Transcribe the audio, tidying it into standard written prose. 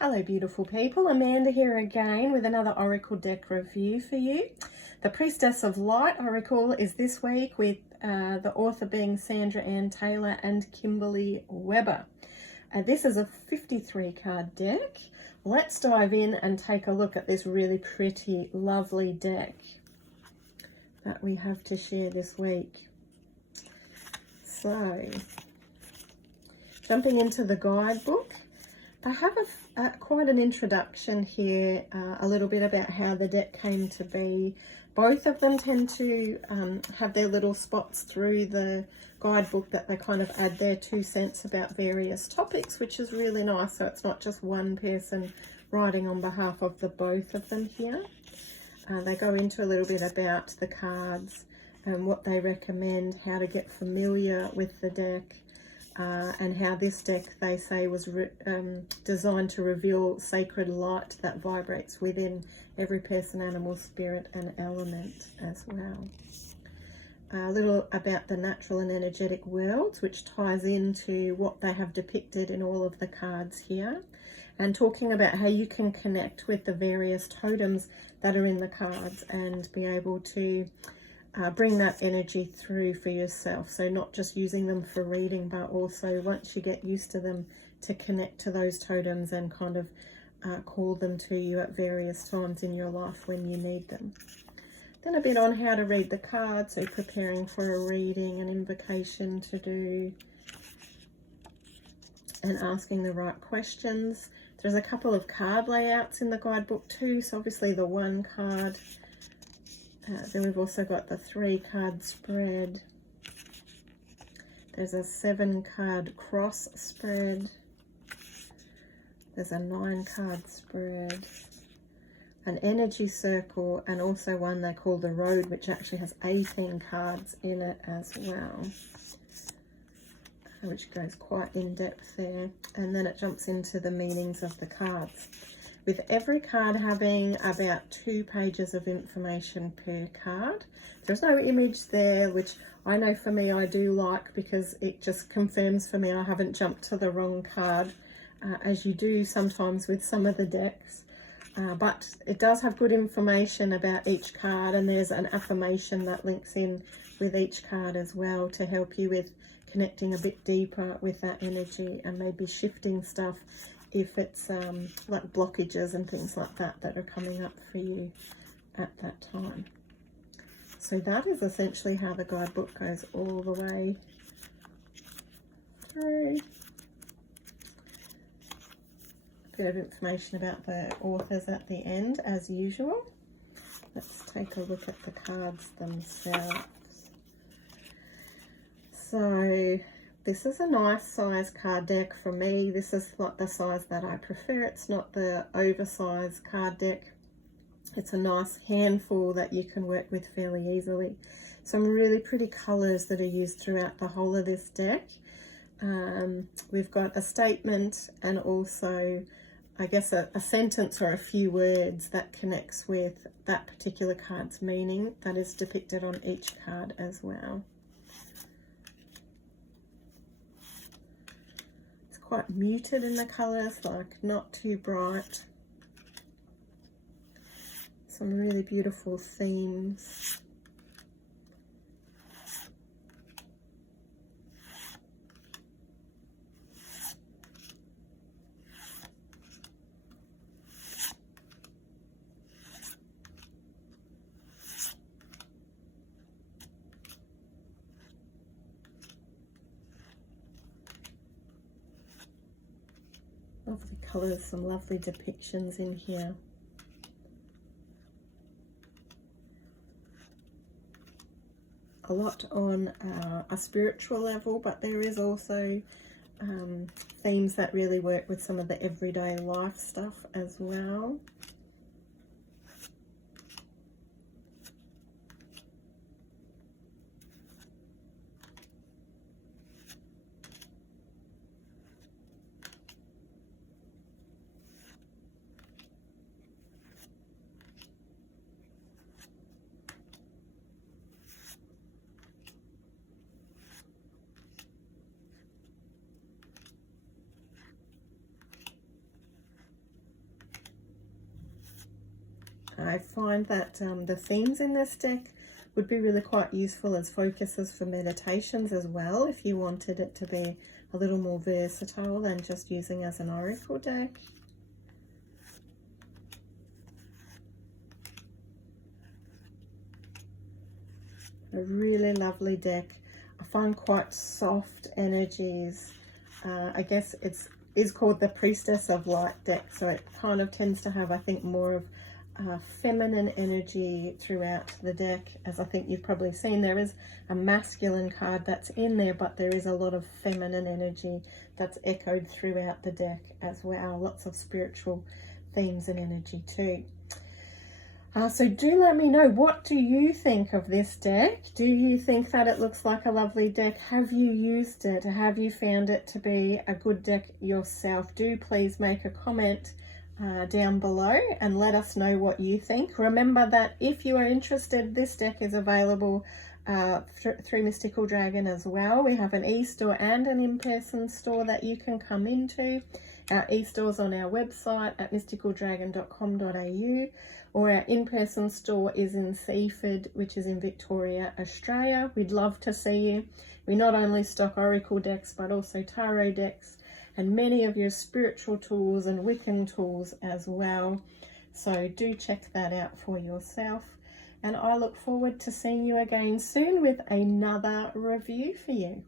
Hello beautiful people, Amanda here again with another Oracle deck review for you. The Priestess of Light Oracle is this week with the author being Sandra Anne Taylor and Kimberly Weber. This is a 53 card deck. Let's dive in and take a look at this really pretty, lovely deck that we have to share this week. So, jumping into the guidebook. I have quite an introduction here, a little bit about how the deck came to be. Both of them tend to have their little spots through the guidebook that they kind of add their 2 cents about various topics, which is really nice. So it's not just one person writing on behalf of the both of them here. They go into a little bit about the cards and what they recommend, how to get familiar with the deck. And how this deck, they say, was designed to reveal sacred light that vibrates within every person, animal, spirit, and element as well. A little about the natural and energetic worlds, which ties into what they have depicted in all of the cards here. And talking about how you can connect with the various totems that are in the cards and be able to bring that energy through for yourself. So not just using them for reading, but also once you get used to them, to connect to those totems and kind of call them to you at various times in your life when you need them. Then a bit on how to read the cards, so preparing for a reading, an invocation to do, and asking the right questions. There's a couple of card layouts in the guidebook too, so obviously the 1 card. Then we've also got the 3 card spread. There's a 7 card cross spread. There's a 9 card spread. An energy circle, and also one they call the road, which actually has 18 cards in it as well, which goes quite in depth there. And then it jumps into the meanings of the cards, with every card having about 2 pages of information per card. There's no image there, which I know for me I do like, because it just confirms for me I haven't jumped to the wrong card, as you do sometimes with some of the decks. But it does have good information about each card, and there's an affirmation that links in with each card as well to help you with connecting a bit deeper with that energy and maybe shifting stuff if it's like blockages and things like that that are coming up for you at that time. So that is essentially how the guidebook goes all the way through. A bit of information about the authors at the end, as usual. Let's take a look at the cards themselves. So this is a nice size card deck for me. This is like the size that I prefer. It's not the oversized card deck. It's a nice handful that you can work with fairly easily. Some really pretty colours that are used throughout the whole of this deck. We've got a statement and also, I guess, a sentence or a few words that connects with that particular card's meaning that is depicted on each card as well. Quite muted in the colours, like not too bright. Some really beautiful themes. Lovely colours, some lovely depictions in here. A lot on a spiritual level, but there is also themes that really work with some of the everyday life stuff as well. I find that the themes in this deck would be really quite useful as focuses for meditations as well, if you wanted it to be a little more versatile than just using as an oracle deck. A really lovely deck. I find quite soft energies. I guess is called the Priestess of Light deck, so it kind of tends to have, I think, more of feminine energy throughout the deck. As I think you've probably seen, there is a masculine card that's in there, but there is a lot of feminine energy that's echoed throughout the deck as well. Lots of spiritual themes and energy too. So do let me know, what do you think of this deck? Do you think that it looks like a lovely deck? Have you used it? Have you found it to be a good deck yourself? Do please make a comment down below and let us know what you think. Remember that if you are interested, this deck is available through Mystical Dragon as well. We have an e-store and an in-person store that you can come into. Our e-store's on our website at mysticaldragon.com.au, or our in-person store is in Seaford, which is in Victoria, Australia. We'd love to see you. We not only stock oracle decks, but also tarot decks and many of your spiritual tools and Wiccan tools as well. So do check that out for yourself. And I look forward to seeing you again soon with another review for you.